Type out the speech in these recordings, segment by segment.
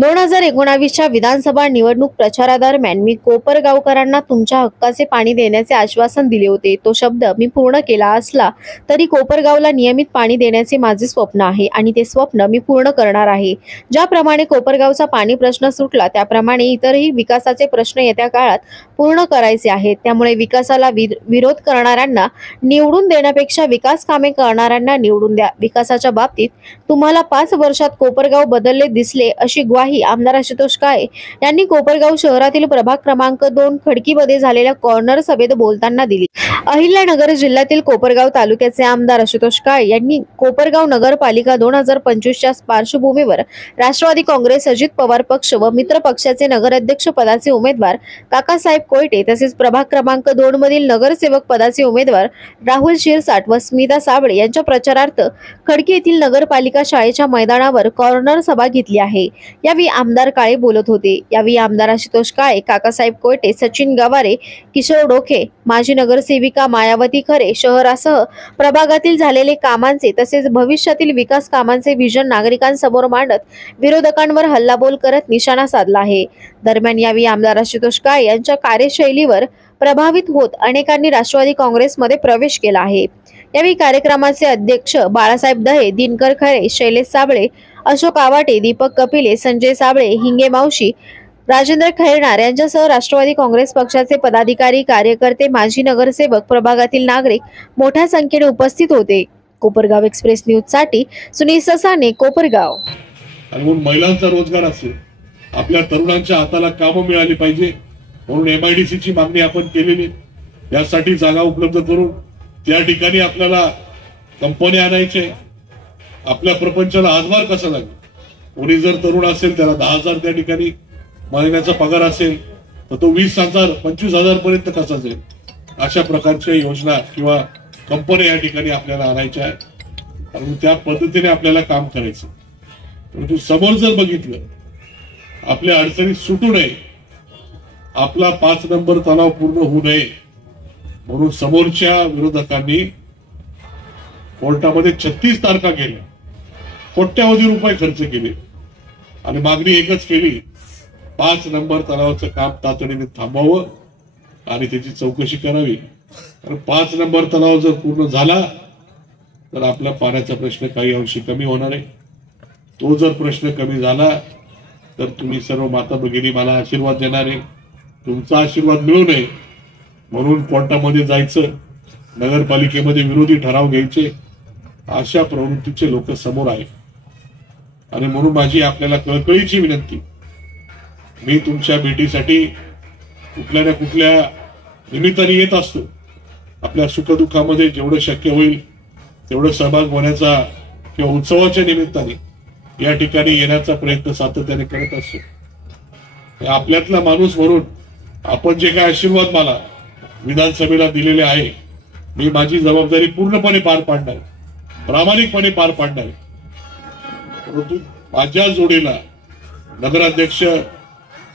2019च्या विधानसभा निवडणूक प्रचारादरम्यान मी कोपरगावकरांना तुमच्या हक्काचे पाणी देण्याचे आश्वासन दिले होते. तो शब्द मी पूर्ण केला असला तरी कोपरगावला नियमित पाणी देण्याचे माझे स्वप्न आहे आणि ते स्वप्न मी पूर्ण करणार आहे. ज्याप्रमाणे कोपरगावचा पाणी प्रश्न सुटला त्याप्रमाणे इतरही विकासाचे प्रश्न येत्या काळात पूर्ण करायचे आहेत. त्यामुळे विकासाला विरोध करणाऱ्यांना निवडून देण्यापेक्षा विकास कामे करणाऱ्यांना निवडून द्या. विकासाच्या बाबतीत तुम्हाला 5 वर्षात कोपरगाव बदलले दिसले अशी ग्वाही आमदार आशुतोष काळे यांनी कोपरगाव शहरातील प्रभाग क्रमांक 2 खडकीमध्ये झालेल्या कॉर्नर सभेत बोलताना दिली. अहिल्यानगर जिल्ह्यातील कोपरगाव तालुक्याचे आमदार आशुतोष काळे यांनी कोपरगाव नगरपालिका 2025च्या पार्श्वभूमीवर राष्ट्रवादी काँग्रेस, अजित पवार पक्ष व मित्र पक्षाचे नगराध्यक्ष पदाचे उमेदवार काकासाहेब कोयटे तसेच प्रभाग क्रमांक 2 मधील नगरसेवक पदाचे उमेदवार राहुल शिरसाट व स्मिता साबळे यांच्या प्रचारार्थ खडकी येथील नगरपालिका शाळेच्या मैदानावर कॉर्नर सभा घेतली आहे. यावेळी आमदार काळे बोलत होते. यावेळी आमदार आशुतोष काळे, काकासाहेब कोयटे, सचिन गवारे, किशोर डोके, माजी नगरसेविका मायावती खरे शहरासह प्रभागातील झालेले कामांचे तसेच भविष्यातील विकास कामांचे व्हिजन नागरिकांसमोर मांडत विरोधकांवर हल्लाबोल करत निशाणा साधला आहे. दरम्यान यावेळी आमदार आशुतोष काळे यांच्या कार्यशैलीवर प्रभावित होत अनेकांनी राष्ट्रवादी काँग्रेसमध्ये प्रवेश केला आहे. यावेळी कार्यक्रमाचे अध्यक्ष बाळासाहेब दहे, दिनकर खरे, शैलेश साबळे, अशोक आवाटे, दीपक कपिले, संजय साबळे, हिंगे मावशी, राजेंद्र खैरनार यांच्यासह राष्ट्रवादी काँग्रेस पक्षाचे पदाधिकारी, कार्यकर्ते, माजी नगरसेवक, प्रभागातील नागरिक मोठ्या संख्येने उपस्थित होते. कोपरगाव एक्सप्रेस न्यूज साठी सुनील ससाने, कोपरगाव. म्हणून महिलांचा रोजगार असेल, आपल्या तरुणांच्या हाताला कामं मिळाली पाहिजे म्हणून MIDC ची मागणी आपण केलेली. यासाठी जागा उपलब्ध करून त्या ठिकाणी आपल्याला कंपन्या आणायचे. आपल्या प्रपंचाला हातभार कसा लागेल. कोणी जर तरुण असेल त्याला 10,000 त्या ठिकाणी महिन्याचा पगार असेल तर तो 20,000 25,000 पर्यंत कसा जाईल. अशा प्रकारच्या योजना किंवा कंपन्या या ठिकाणी आपल्याला आणायच्या आहेत आणि त्या पद्धतीने आपल्याला काम करायचं. परंतु समोर जर बघितलं आपल्या अडचणी सुटू नये, आपला 5 नंबर तलाव पूर्ण होऊ नये म्हणून समोरच्या विरोधकांनी कोर्टामध्ये 36 तारखा केल्या, कोट्यावधी रुपये खर्च केले आणि मागणी एकच केली, 5 नंबर तलावाचं काम तातडीने थांबवावं आणि त्याची चौकशी करावी. कारण 5 नंबर तलाव जर पूर्ण झाला तर आपला पाण्याचा प्रश्न काही अंशी कमी होणार आहे. तो जर प्रश्न कमी झाला तर तुम्ही सर्व माता भगिनी मला आशीर्वाद देणार आहे. तुमचा आशीर्वाद मिळू नये म्हणून कोर्टामध्ये जायचं, नगरपालिकेमध्ये विरोधी ठराव घ्यायचे, अशा प्रवृत्तीचे लोक समोर आहे. आणि म्हणून माझी आपल्याला कळकळीची विनंती, मी तुमच्या भेटीसाठी कुठल्या ना कुठल्या निमित्ताने येत असतो. आपल्या सुखदुःखामध्ये जेवढं शक्य होईल तेवढं सहभाग होण्याचा किंवा उत्सवाच्या निमित्ताने या ठिकाणी येण्याचा प्रयत्न सातत्याने करत असतो. आपल्यातला माणूस म्हणून आपण जे काय आशीर्वाद मला विधानसभेला दिलेले आहे, मी माझी जबाबदारी पूर्णपणे पार पाडणार, प्रामाणिकपणे पार पाडणार. परंतु माझ्या जोडीला नगराध्यक्ष,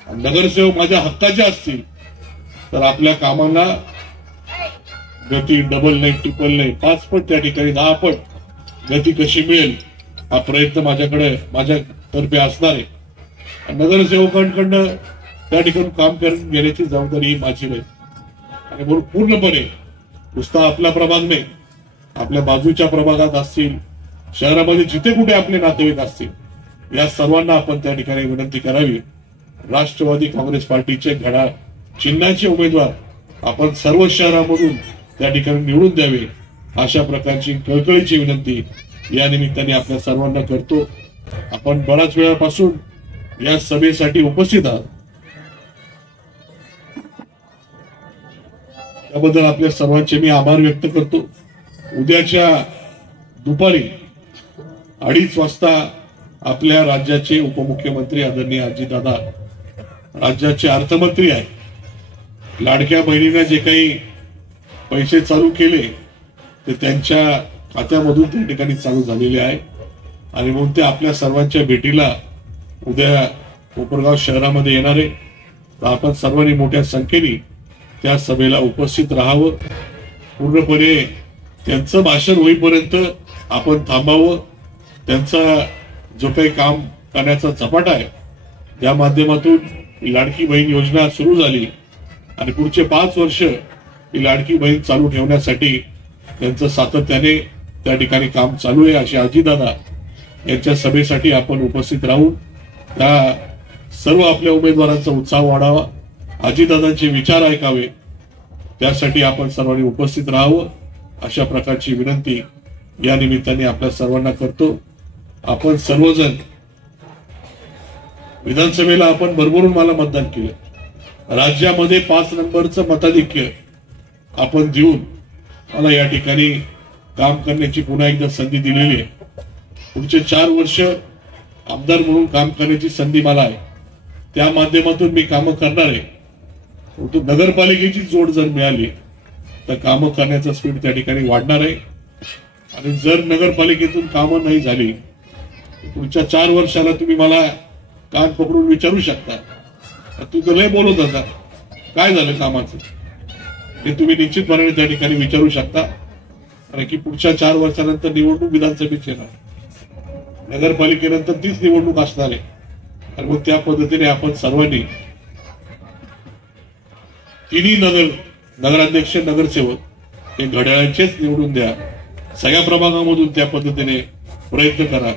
नगरसेवक माझ्या हक्काचे असतील तर आपल्या कामांना गती डबल नाही, ट्रिपल नाही, 5 पट त्या ठिकाणी 10 पट गती कशी मिळेल हा प्रयत्न माझ्यातर्फे असणार आहे. नगरसेवकांकडनं त्या ठिकाणी काम करून घेण्याची जबाबदारी ही माझी नाही. आणि म्हणून पूर्णपणे नुसता आपला प्रभाग नाही, आपल्या बाजूच्या प्रभागात असतील, शहरामध्ये जिथे कुठे आपले नातेवाईक असतील, या सर्वांना आपण त्या ठिकाणी विनंती करावी. राष्ट्रवादी काँग्रेस पार्टीचे घड्याळ चिन्हाचे उमेदवार आपण सर्व शहरामधून त्या ठिकाणी निवडून द्यावे, अशा प्रकारची कळकळीची विनंती या निमित्ताने आपल्या सर्वांना करतो. आपण बऱ्याच वेळापासून या सभेसाठी उपस्थित आहात, त्याबद्दल आपल्या सर्वांचे मी आभार व्यक्त करतो. उद्याच्या दुपारी 2:30 वाजता आपल्या राज्याचे उपमुख्यमंत्री आदरणीय अजितदादा, राज्याचे अर्थमंत्री आहेत, लाडक्या बहिणींना जे काही पैसे चालू केले ते त्यांच्या खात्यामधून त्या ठिकाणी चालू झालेले आहे. आणि म्हणून ते आपल्या सर्वांच्या भेटीला उद्या कोपरगाव शहरामध्ये येणार आहे. तर आपण सर्वांनी मोठ्या संख्येने त्या सभेला उपस्थित राहावं. पूर्णपणे त्यांचं भाषण होईपर्यंत आपण थांबावं. त्यांचा जो काही काम करण्याचा झपाटा आहे ज्या माध्यमातून ही लाडकी बहीण योजना सुरू झाली आणि पुढचे 5 वर्ष ही लाडकी बहीण चालू ठेवण्यासाठी त्यांचं सातत्याने त्या ठिकाणी काम चालू आहे. असे अजितदादा यांच्या सभेसाठी आपण उपस्थित राहून त्या सर्व आपल्या उमेदवारांचा उत्साह वाढावा, अजितदादांचे विचार ऐकावे, त्यासाठी आपण सर्वांनी उपस्थित राहावं अशा प्रकारची विनंती या निमित्ताने आपल्या सर्वांना करतो. आपण सर्वजण विधानसभेला आपण भरभरून मला मतदान केलं. राज्यामध्ये 5 नंबरचं मताधिक्य आपण देऊन मला या ठिकाणी काम करण्याची पुन्हा एकदा संधी दिलेली आहे. पुढचे 4 वर्ष आमदार म्हणून काम करण्याची संधी मला आहे. त्या माध्यमातून मी कामं करणार आहे. परंतु नगरपालिकेची जोड जर मिळाली तर कामं करण्याचा स्पीड त्या ठिकाणी वाढणार आहे. आणि जर नगरपालिकेतून कामं नाही झाली पुढच्या 4 वर्षाला तुम्ही मला कान पकडून विचारू शकता, तू तर लय बोलत होता, काय झालं कामाचं, हे तुम्ही निश्चितपणे त्या ठिकाणी विचारू शकता. कारण की पुढच्या 4 वर्षानंतर निवडणूक विधानसभेची येणार, नगरपालिकेनंतर तीच निवडणूक असणार आहे. आणि मग त्या पद्धतीने आपण सर्वांनी तिन्ही नगराध्यक्ष नगरसेवक हे घड्याळाचेच निवडून द्या, सगळ्या प्रभागामधून त्या पद्धतीने प्रयत्न करा,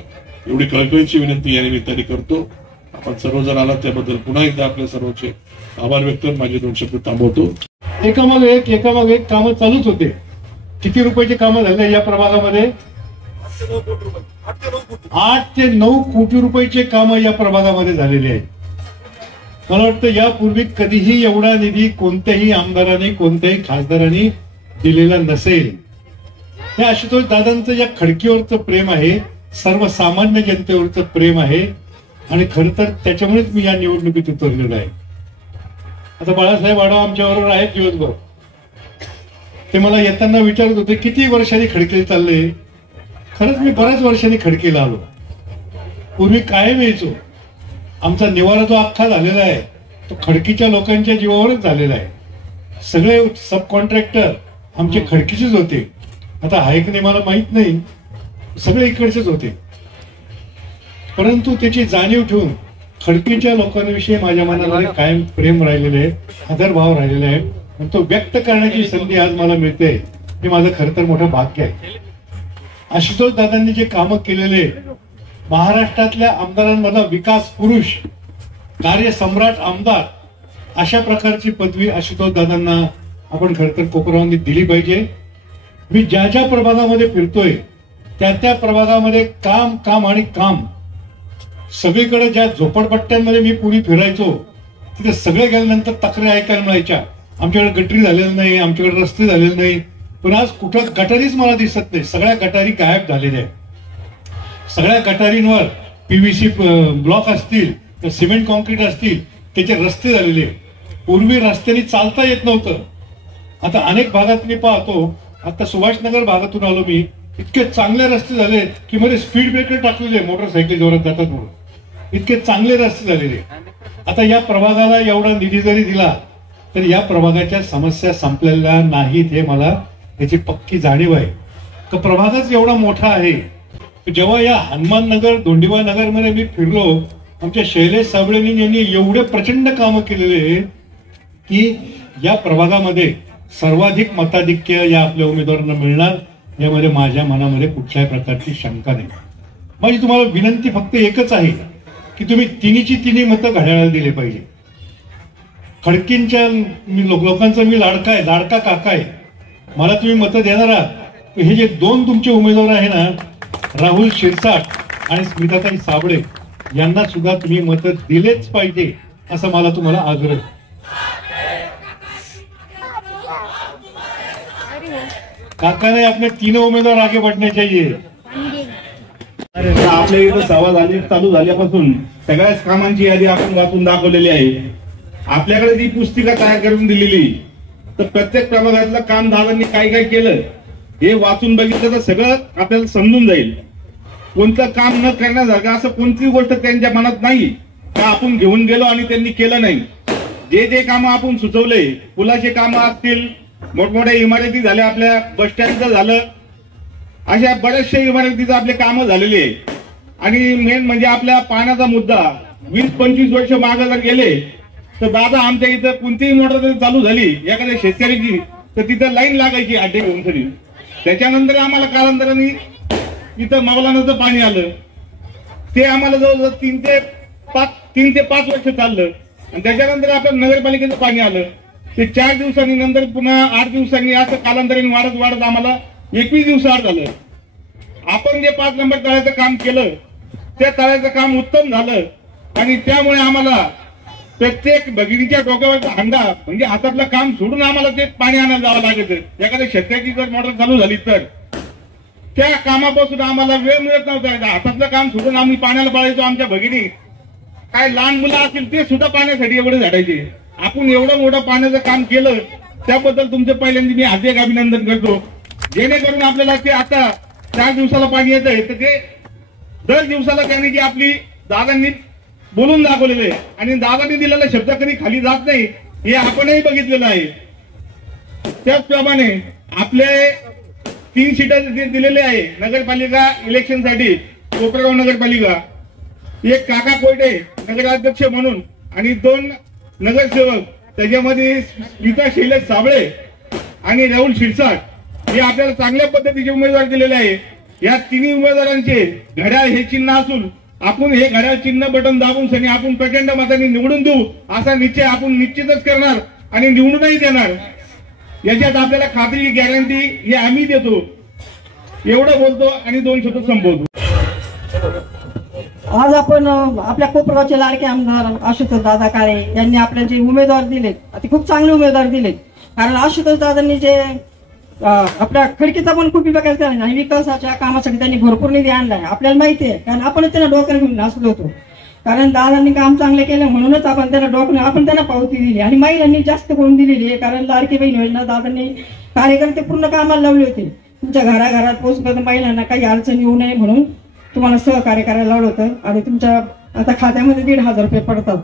एवढी कळकळीची विनंती या निमित्ताने करतो. आपण सर्वजण आला त्याबद्दल पुन्हा एकदा आपल्या सर्वांचे आभार व्यक्त करून माझे 2 शब्द थांबवतो. एकामागे एक कामं चालूच होते. किती रुपयाची कामं झाले या प्रभागामध्ये? 8 ते 9 कोटी रुपयाचे कामं या प्रभागामध्ये झालेले आहेत. मला वाटतं यापूर्वी कधीही एवढा निधी कोणत्याही आमदारांनी कोणत्याही खासदारांनी दिलेला नसेल. हे आशुतोष दादांचं या खडकीवरचं प्रेम आहे, सर्वसामान्य जनतेवरचं प्रेम आहे. आणि खरं तर त्याच्यामुळेच मी या निवडणुकीत उतरलेलो आहे. आता बाळासाहेब आढाव आमच्याबरोबर आहेत दिवसभर. ते मला येताना विचारत होते किती वर्षांनी खडकीला चालले. खरंच मी बऱ्याच वर्षांनी खडकीला आलो. पूर्वी कायम यायचो. आमचा निवारा जो अख्खा झालेला आहे तो खडकीच्या लोकांच्या जीवावरच झालेला आहे. सगळे सब कॉन्ट्रॅक्टर आमचे खडकीचेच होते. आता हाय की नाही मला माहित नाही, सगळे इकडचेच होते. परंतु त्याची जाणीव ठेवून खडकीच्या लोकांविषयी माझ्या मनामध्ये कायम प्रेम राहिलेले आहे, आदरभाव राहिलेला आहे. आणि तो व्यक्त करण्याची संधी आज मला मिळते, हे माझं खरं तर मोठं भाग्य आहे. आशुतोष दादांनी जे कामं केलेले, महाराष्ट्रातल्या आमदारांमधला विकास पुरुष, कार्यसम्राट आमदार, अशा प्रकारची पदवी आशुतोष दादांना आपण खरं तर कोकरावांनी दिली पाहिजे. मी ज्या ज्या प्रभागामध्ये फिरतोय त्या प्रभागामध्ये काम काम आणि काम. सगळीकडे ज्या झोपडपट्ट्यांमध्ये मी पूर्वी फिरायचो तिथे सगळे गेल्यानंतर तक्रारी ऐकायला मिळायच्या, आमच्याकडे गटरी झालेलं नाही, आमच्याकडे रस्ते झालेले नाही. पण आज कुठं गटारीच मला दिसत नाही. सगळ्या गटारी गायब झालेल्या आहेत. सगळ्या गटारींवर पीव्हीसी ब्लॉक असतील तर सिमेंट कॉन्क्रीट असतील त्याचे रस्ते झालेले. पूर्वी रस्त्याने चालता येत नव्हतं. आता अनेक भागात मी पाहतो, आता सुभाषनगर भागातून आलो मी, इतके चांगले रस्ते झाले की मध्ये स्पीड ब्रेकर टाकलेले, मोटरसायकल जोरात जातात म्हणून. इतके चांगले रस्ते झालेले. आता या प्रभागाला एवढा निधी जरी दिला तरी या प्रभागाच्या समस्या संपलेल्या नाहीत, हे मला याची पक्की जाणीव आहे. तर प्रभागच एवढा मोठा आहे. जेव्हा या हनुमान नगर, दोंडीबा नगर मध्ये मी फिरलो, आमच्या शैलेश साबळेंनी यांनी एवढे प्रचंड कामं केलेले की या प्रभागामध्ये सर्वाधिक मताधिक्य या आपल्या उमेदवारांना मिळणार, यामध्ये माझ्या मनामध्ये कुठल्याही प्रकारची शंका नाही. माझी तुम्हाला विनंती फक्त एकच आहे की तुम्ही तिन्ही मतं घड्याळाला दिले पाहिजे. खडकींच्या लोकांचा मी लाडका काका आहे. मला तुम्ही मतं देणार आहात. हे जे 2 तुमचे उमेदवार आहे ना, राहुल शिरसाट आणि स्मिताताई साबळे, यांना सुद्धा तुम्ही मतं दिलेच पाहिजे असं मला तुम्हाला आग्रह. काका ने अपने तीनों उमेदवार आगे बढ़ने चाहिए. आपल्या इथं सभा चालू झाल्यापासून सगळ्याच कामांची यादी आपण वाचून दाखवलेली आहे. आपल्याकडे जी पुस्तिका तयार करून दिलेली, तर प्रत्येक प्रभागातलं काम दादांनी काय काय केलं हे वाचून बघितलं तर सगळं आपल्याला समजून जाईल. कोणतं काम न करण्यासारखं असं कोणतीच गोष्ट त्यांच्या मनात नाही का आपण घेऊन गेलो आणि त्यांनी केलं नाही. जे जे कामं आपण सुचवले, पुलाचे कामं असतील, मोठमोठ्या इमारती झाल्या, आपल्या बस स्टँडचं झालं, अशा बऱ्याचशा इमारतीचं आपले कामं झालेले आहे. आणि मेन म्हणजे आपल्या पाण्याचा मुद्दा, 20-25 वर्ष मागे जर गेले तर दादा आमच्या इथं कोणतीही मोटर जर चालू झाली एखाद्या शेतकऱ्याची तर तिथं लाईन लागायची अड्डे घेऊन तरी. त्याच्यानंतर आम्हाला कालांतराने इथं मौलानाचं पाणी आलं. ते आम्हाला जवळजवळ 3 ते 5 वर्ष चाललं. आणि त्याच्यानंतर आपलं नगरपालिकेचं पाणी आलं. ते 4 दिवसांनी नंतर पुन्हा 8 दिवसांनी असं कालांतराने वाढत आम्हाला 21 दिवसाआड झालं. आपण जे 5 नंबर तळ्याचं काम केलं त्या तळ्याचं काम उत्तम झालं. आणि त्यामुळे आम्हाला प्रत्येक भगिनीच्या डोक्यावरचा हंडा म्हणजे हातातलं काम सोडून आम्हाला ते पाणी आणायला जावं लागायचं. एखाद्या शेतकऱ्याची जर मोटर चालू झाली तर त्या कामापासून आम्हाला वेळ मिळत नव्हता. हातातलं काम सोडून आम्ही पाण्याला पळायचो. आमच्या भगिनी काय लहान मुलं असतील ते सुद्धा पाण्यासाठी एवढे झाडायचे. आपण एवढं मोठं पाण्याचं काम केलं त्याबद्दल तुमचं पहिल्यांदा मी हार्दिक अभिनंदन करतो. जेणेकरून आपल्याला ते आता 4 दिवसाला पाणी येत आहे तर ते दर दिवसाला त्यांनी जी आपली दादांनी बोलून दाखवलेले आणि दादांनी दिलेला शब्द कधी खाली जात नाही हे आपणही बघितलेलं आहे. त्याचप्रमाणे आपले 3 सीटर दिलेले आहे नगरपालिका इलेक्शनसाठी. कोपरगाव नगरपालिका एक काका कोयटे नगराध्यक्ष म्हणून आणि 2 नगरसेवक त्याच्यामध्ये स्मिता शैलेश साबळे आणि राहुल शिरसाट हे आपल्याला चांगल्या पद्धतीचे उमेदवार दिलेले आहे. या 3 उमेदवारांचे घड्याळ हे चिन्ह असून आपण हे घड्याळ चिन्ह बटन दाबून सनी आपण प्रचंड मतांनी निवडून देऊ असा निश्चय आपण निश्चितच करणार आणि निवडूनही देणार. याच्यात आपल्याला खात्री गॅरंटी हे आम्ही देतो. एवढं बोलतो आणि 2 शब्द संपवतो. आज आपण आपल्या कोपरगावचे लाडके आमदार आशुतोष दादा काळे यांनी आपल्याला जे उमेदवार दिले ते खूप चांगले उमेदवार दिले. कारण आशुतोष दादांनी जे आपल्या खडकीचा पण खूप विकास केला आणि विकासाच्या कामासाठी त्यांनी भरपूर निधी आणलाय. आपल्याला माहिती आहे कारण आपण त्यांना डोक्याला घेऊन नाचलो होतो. कारण दादांनी काम चांगले केलं म्हणूनच आपण त्यांना पावती दिली आणि महिलांनी जास्त करून दिलेली आहे. कारण लाडकी बहीण योजना दादांनी कार्यकर्ते पूर्ण कामाला लावले होते. तुमच्या घराघरात पोहोचपर्यंत महिलांना काही अडचण येऊ नये म्हणून तुम्हाला सहकार्य करायला लावलं होतं. आणि तुमच्या आता खात्यामध्ये 1,500 रुपये पडतात.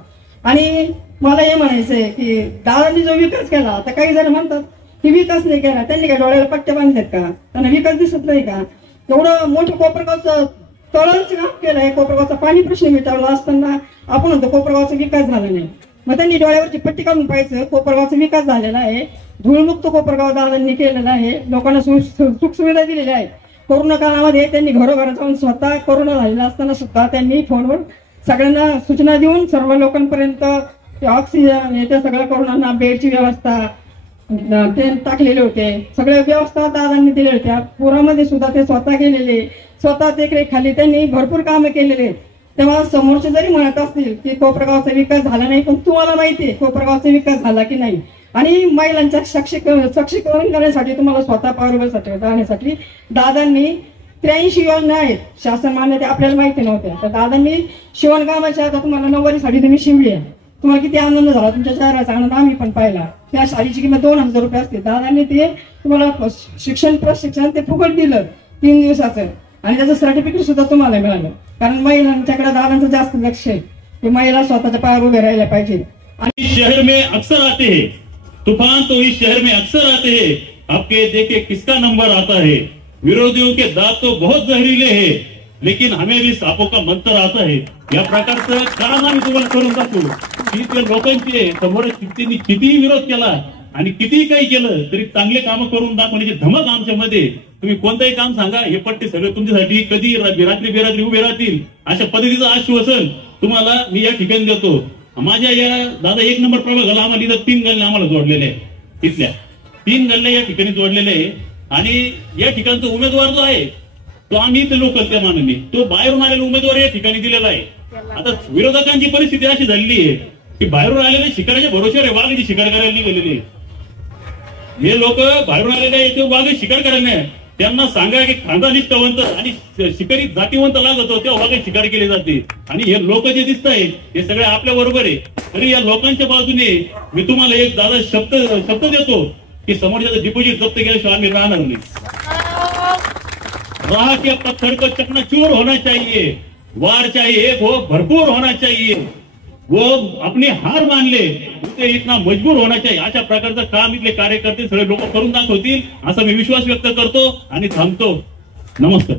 आणि मला हे म्हणायचंय की दादांनी जो विकास केला आता काही जण म्हणतात की विकास नाही केला. त्यांनी काय डोळ्याला पट्ट्या बांधल्यात का? त्यांना विकास दिसत नाही का? एवढं मोठं कोपरगावचं तळाचं काम केलंय. कोपरगावचा पाणी प्रश्न मिटवला असताना आपण म्हणतो कोपरगावचा विकास झाला नाही. मग त्यांनी डोळ्यावरची पट्टी काढून पाहायचं. कोपरगावचा विकास झालेला आहे. धूळमुक्त कोपरगाव दादांनी केलेला आहे. लोकांना सुखसुविधा दिलेल्या आहे. कोरोना काळामध्ये त्यांनी घरोघर जाऊन स्वतः कोरोना झालेला असताना सुद्धा त्यांनी फोनवर सगळ्यांना सूचना देऊन सर्व लोकांपर्यंत ऑक्सिजन याच्या सगळ्या कोरोनांना बेडची व्यवस्था ते टाकलेले होते. सगळ्या व्यवस्था दादांनी दिल्या होत्या. पुरामध्ये सुद्धा ते स्वतः गेलेले. स्वतः देखरेखीखाली त्यांनी भरपूर कामं केलेले. तेव्हा समोरचे जरी म्हणत असतील की कोपरगावचा विकास झाला नाही पण तुम्हाला माहिती आहे कोपरगावचा विकास झाला की नाही. आणि महिलांच्या सक्षमीकरण करण्यासाठी तुम्हाला स्वतः पावरसाठी राहण्यासाठी दादांनी 83 योजना आहेत शासन मान्य ते आपल्याला माहिती नव्हत्या. तर दादांनी शिवणकामाच्या आता तुम्हाला 9वारी साडी तुम्ही शिवली आहे. तुम्हाला किती आनंद झाला. तुमच्या चेहऱ्याचा आनंद आम्ही पण पाहिला. त्या साडीची किंमत 2,000 रुपये असते. दादांनी ते तुम्हाला प्रशिक्षण ते फुकट दिलं 3 दिवसाचं आणि त्याचं सर्टिफिकेट सुद्धा तुम्हाला मिळालं. कारण महिलांच्याकडे दादांचं जास्त लक्ष आहे की महिला स्वतःच्या पायावर उभे राहायला पाहिजे. शहर में अक्सर आते हैं तूफान तो इस शहर में अक्सर आते हैं. आपके देखे किसका नंबर आता है. विरोधियों के दांत तो बहुत जहरीले हैं लेकिन हमें भी सांपों का मंत्र आता है. या प्रकारचं काम आम्ही तुम्हाला करून दाखवू की ते लोकांचे समोर कितीही विरोध केला आणि कितीही काही केलं तरी चांगले कामं करून दाखवण्याची धमक आमच्यामध्ये. तुम्ही कोणतंही काम सांगा हे पट्टे सगळे तुमच्यासाठी कधी रात्री बेरात्री उभे राहतील अशा पद्धतीचं आश्वासन तुम्हाला मी या ठिकाणी देतो. माझ्या या दादा 1 नंबर प्रभागाला आम्हाला इथं 3 गल्ल्या आम्हाला जोडलेल्या आहे. तिथल्या 3 गल्ल्या या ठिकाणी जोडलेल्या आहे. आणि या ठिकाणचा उमेदवार जो आहे तो आम्ही इथे लोकल त्या मानाने तो बाहेरून आलेला उमेदवार या ठिकाणी दिलेला आहे. आता विरोधकांची परिस्थिती अशी झालेली आहे की बाहेरून आलेले शिकाराच्या भरोश्यावर वाघाची शिकार करायला निघालेली. हे लोक बाहेरून आलेले आहे ते वाघ शिकार करायला नाही. त्यांना सांगा की खांदा निष्ठावंत आणि शिकारी जातीवंत लागतो तेव्हा वाघ शिकार केली जाते. आणि हे लोक जे दिसत आहेत हे सगळे आपल्या बरोबर आहे. तरी या लोकांच्या बाजूने मी तुम्हाला एक दादा शब्द देतो की समोरच्या डिपॉझिट जप्त केल्याशिवाय आम्ही राहणार नाही. राह के पत्थर को चकनाचूर होना चाहिए. वार चाहिए वो भरपूर होना चाहिए. वो अपनी हार मान ले उसे इतना मजबूर होना चाहिए. अशा प्रकारचं काम इथले कार्यकर्ते सगळे लोक करून दाखवतील असा मी विश्वास व्यक्त करतो आणि थांबतो. नमस्कार.